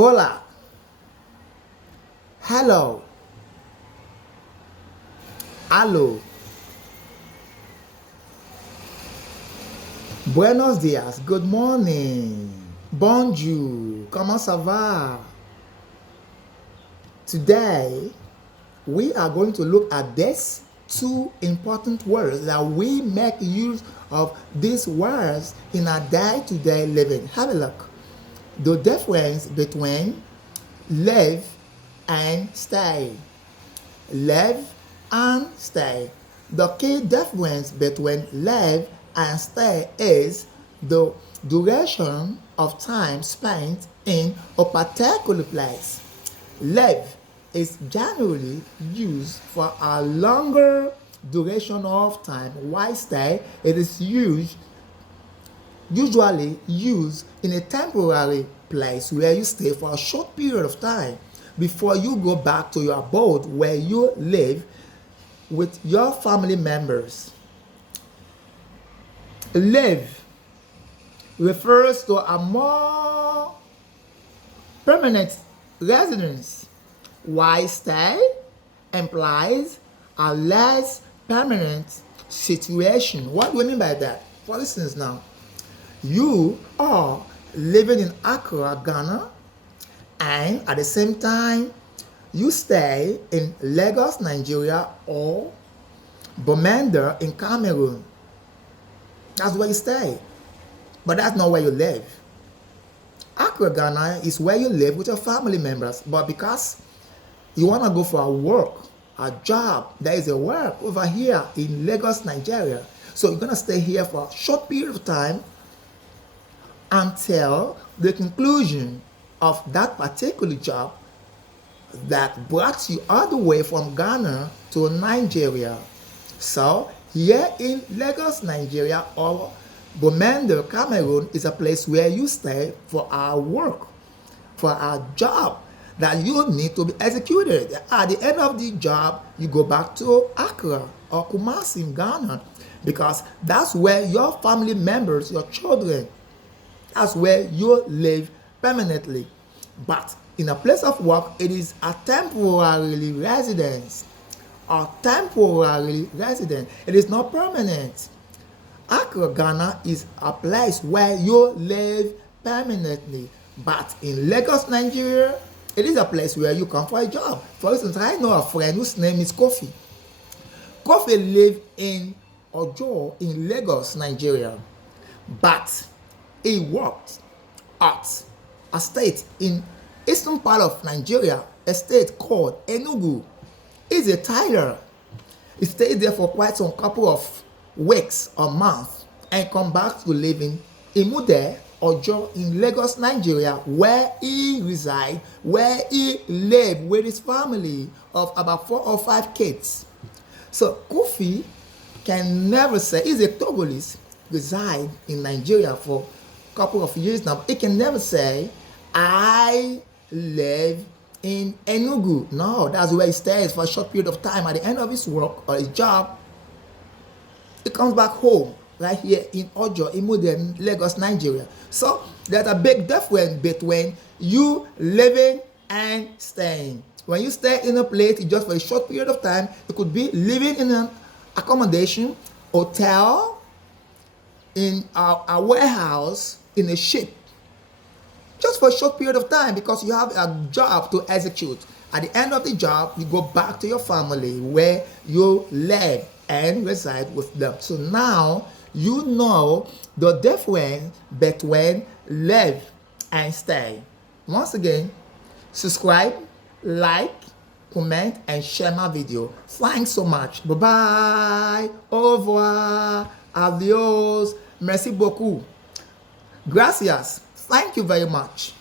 Hola, hello, allo, buenos dias, good morning, bonjour, comment ça va? Today, we are going to look at these two important words that we make use of these words in our day-to-day living. Have a look. The difference between live and stay. Live and stay. The key difference between live and stay is the duration of time spent in a particular place. Live is generally used for a longer duration of time, while stay it is usually used in a temporary place where you stay for a short period of time before you go back to your abode where you live with your family members. Live refers to a more permanent residence, while stay implies a less permanent situation. What do we mean by that? For instance, now, you are living in Accra, Ghana, and at the same time, you stay in Lagos, Nigeria, or Bamenda in Cameroon. That's where you stay, but that's not where you live. Accra, Ghana is where you live with your family members, but because you want to go for a work, a job, there is a work over here in Lagos, Nigeria. So you're going to stay here for a short period of time until the conclusion of that particular job that brought you all the way from Ghana to Nigeria. So here in Lagos, Nigeria, or Bamenda, Cameroon, is a place where you stay for our work, for our job that you need to be executed. At the end of the job, you go back to Accra or Kumasi in Ghana, because that's where your family members, your children, that's where you live permanently. But in a place of work, it is a temporary residence. A temporary residence. It is not permanent. Accra, Ghana is a place where you live permanently. But in Lagos, Nigeria, it is a place where you come for a job. For instance, I know a friend whose name is Kofi. Kofi lived in Ojo in Lagos, Nigeria. But he worked at a state in eastern part of Nigeria, a state called Enugu. He's a tailor. He stayed there for quite some couple of weeks or months and come back to live in Imude, Ojo in Lagos, Nigeria, where he reside, where he lived with his family of about 4 or 5 kids. So Kofi can never say, he's a Togolese, reside in Nigeria for a couple of years now. He can never say, I live in Enugu. No, that's where he stays for a short period of time. At the end of his work or his job, he comes back home, right here in Ojo, Imude, Lagos, Nigeria. So there's a big difference between you living and staying. When you stay in a place just for a short period of time, it could be living in an accommodation, hotel, in a warehouse, in a ship, just for a short period of time because you have a job to execute. At the end of the job, you go back to your family where you live and reside with them. So now you know the difference between live and stay. Once again, subscribe, like, comment, and share my video. Thanks so much. Bye-bye. Au revoir. Adios. Merci beaucoup. Gracias. Thank you very much.